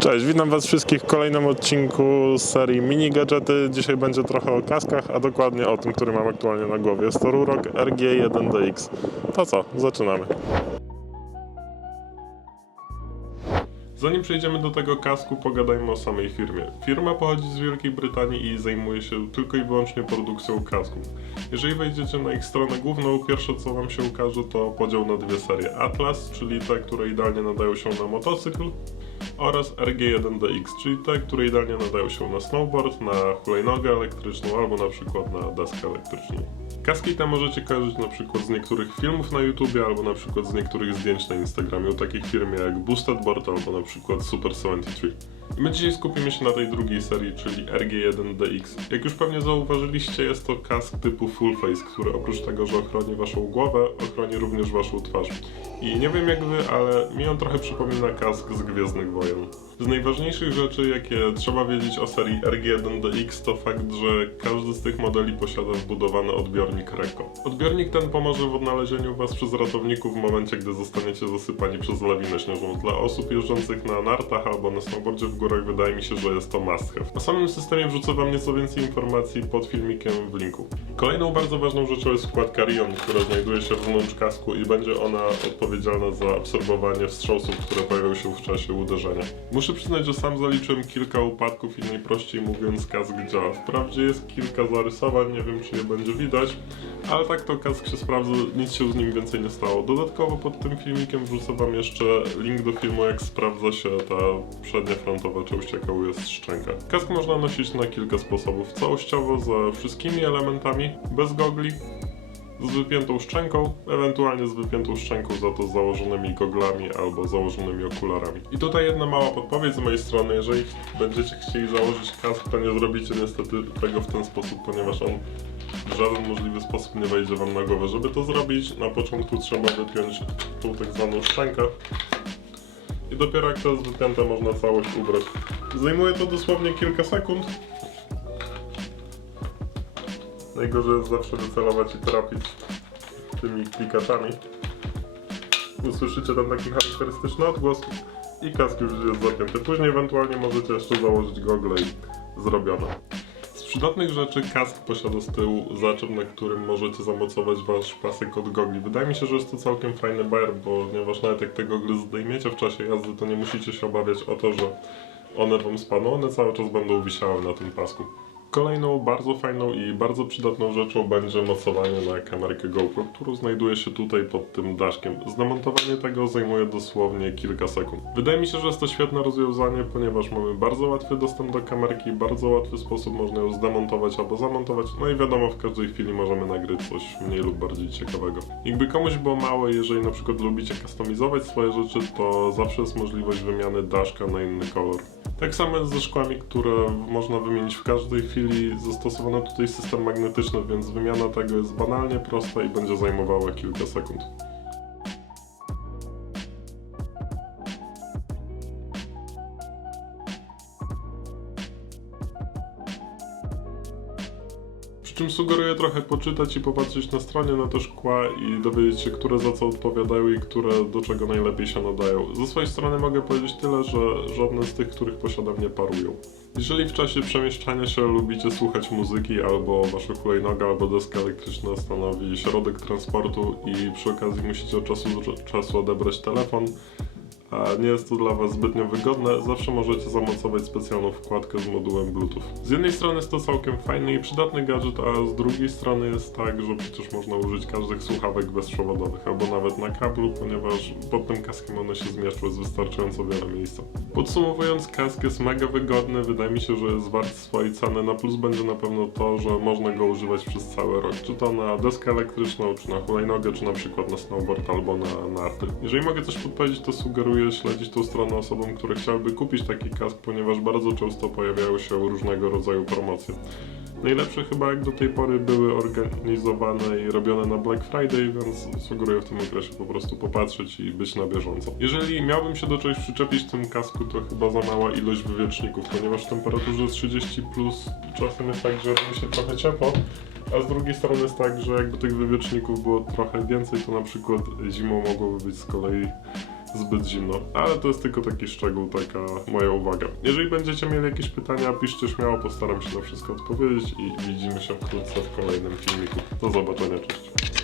Cześć, witam Was wszystkich w kolejnym odcinku serii Mini Gadżety. Dzisiaj będzie trochę o kaskach, a dokładnie o tym, który mam aktualnie na głowie. Jest to Rurok RG1DX. To co, zaczynamy. Zanim przejdziemy do tego kasku, pogadajmy o samej firmie. Firma pochodzi z Wielkiej Brytanii i zajmuje się tylko i wyłącznie produkcją kasków. Jeżeli wejdziecie na ich stronę główną, pierwsze co Wam się ukaże to podział na dwie serie. Atlas, czyli te, które idealnie nadają się na motocykl, oraz RG1DX, czyli te, które idealnie nadają się na snowboard, na hulajnogę elektryczną albo na przykład na deskę elektryczną. Kaski te możecie kojarzyć na przykład z niektórych filmów na YouTubie albo na przykład z niektórych zdjęć na Instagramie u takich firm jak Boosted Board albo na przykład Super 73. My dzisiaj skupimy się na tej drugiej serii, czyli RG1DX. Jak już pewnie zauważyliście, jest to kask typu full face, który oprócz tego, że ochroni waszą głowę, ochroni również waszą twarz. I nie wiem jak wy, ale mi on trochę przypomina kask z Gwiezdnych Wojen. Z najważniejszych rzeczy, jakie trzeba wiedzieć o serii RG1DX, to fakt, że każdy z tych modeli posiada wbudowany odbiornik RECO. Odbiornik ten pomoże w odnalezieniu Was przez ratowników w momencie, gdy zostaniecie zasypani przez lawinę śnieżną. Dla osób jeżdżących na nartach albo na snowboardzie w górach wydaje mi się, że jest to must have. O samym systemie wrzucę Wam nieco więcej informacji pod filmikiem w linku. Kolejną bardzo ważną rzeczą jest wkładka Rion, która znajduje się wewnątrz kasku i będzie ona odpowiedzialna za absorbowanie wstrząsów, które pojawią się w czasie uderzenia. Muszę przyznać, że sam zaliczyłem kilka upadków i najprościej mówiąc kask działa. Wprawdzie jest kilka zarysowań, nie wiem czy je będzie widać, ale tak to kask się sprawdza, nic się z nim więcej nie stało. Dodatkowo pod tym filmikiem wrzucę wam jeszcze link do filmu jak sprawdza się ta przednia frontowa część jaką jest szczęka. Kask można nosić na kilka sposobów. Całościowo ze wszystkimi elementami, bez gogli, z wypiętą szczęką, ewentualnie z wypiętą szczęką za to z założonymi goglami albo założonymi okularami. I tutaj jedna mała podpowiedź z mojej strony, jeżeli będziecie chcieli założyć kask, to nie zrobicie niestety tego w ten sposób, ponieważ on w żaden możliwy sposób nie wejdzie wam na głowę. Żeby to zrobić, na początku trzeba wypiąć tą tak zwaną szczękę i dopiero jak to jest wypięte, można całość ubrać. Zajmuje to dosłownie kilka sekund, Najgorzej jest zawsze wycelować i trafić tymi klikaczami. Usłyszycie tam taki charakterystyczny odgłos i kask już jest zapięty. Później ewentualnie możecie jeszcze założyć gogle i zrobione. Z przydatnych rzeczy kask posiada z tyłu zaczep, na którym możecie zamocować wasz pasek od gogli. Wydaje mi się, że jest to całkiem fajny bajer, ponieważ nawet jak te gogle zdejmiecie w czasie jazdy, to nie musicie się obawiać o to, że one wam spadną, one cały czas będą wisiały na tym pasku. Kolejną bardzo fajną i bardzo przydatną rzeczą będzie mocowanie na kamerkę GoPro, którą znajduje się tutaj pod tym daszkiem. Zdemontowanie tego zajmuje dosłownie kilka sekund. Wydaje mi się, że jest to świetne rozwiązanie, ponieważ mamy bardzo łatwy dostęp do kamerki, bardzo łatwy sposób można ją zdemontować albo zamontować, no i wiadomo, w każdej chwili możemy nagrać coś mniej lub bardziej ciekawego. Jakby komuś było mało, jeżeli na przykład lubicie kustomizować swoje rzeczy, to zawsze jest możliwość wymiany daszka na inny kolor. Tak samo jest ze szkłami, które można wymienić w każdej chwili. Zastosowano tutaj system magnetyczny, więc wymiana tego jest banalnie prosta i będzie zajmowała kilka sekund. Czym sugeruję trochę poczytać i popatrzeć na stronie na te szkła i dowiedzieć się, które za co odpowiadają i które do czego najlepiej się nadają. Ze swojej strony mogę powiedzieć tyle, że żadne z tych, których posiadam, nie parują. Jeżeli w czasie przemieszczania się lubicie słuchać muzyki, albo wasza hulajnoga, albo deska elektryczna stanowi środek transportu i przy okazji musicie od czasu do czasu odebrać telefon, nie jest to dla Was zbytnio wygodne, zawsze możecie zamocować specjalną wkładkę z modułem Bluetooth. Z jednej strony jest to całkiem fajny i przydatny gadżet, a z drugiej strony jest tak, że przecież można użyć każdych słuchawek bezprzewodowych, albo nawet na kablu, ponieważ pod tym kaskiem one się zmieszczą, jest wystarczająco wiele miejsca. Podsumowując, kask jest mega wygodny, wydaje mi się, że jest wart swojej ceny, na plus będzie na pewno to, że można go używać przez cały rok, czy to na deskę elektryczną, czy na hulajnogę, czy na przykład na snowboard albo na narty. Jeżeli mogę coś podpowiedzieć, to sugeruję śledzić tą stronę osobom, które chciałyby kupić taki kask, ponieważ bardzo często pojawiają się różnego rodzaju promocje. Najlepsze chyba jak do tej pory były organizowane i robione na Black Friday, więc sugeruję w tym okresie po prostu popatrzeć i być na bieżąco. Jeżeli miałbym się do czegoś przyczepić w tym kasku, to chyba za mała ilość wywieczników, ponieważ w temperaturze 30 plus czasem jest tak, że robi się trochę ciepło, a z drugiej strony jest tak, że jakby tych wywieczników było trochę więcej, to na przykład zimą mogłoby być z kolei zbyt zimno. Ale to jest tylko taki szczegół, taka moja uwaga. Jeżeli będziecie mieli jakieś pytania, piszcie śmiało, postaram się na wszystko odpowiedzieć i widzimy się wkrótce w kolejnym filmiku. Do zobaczenia, cześć.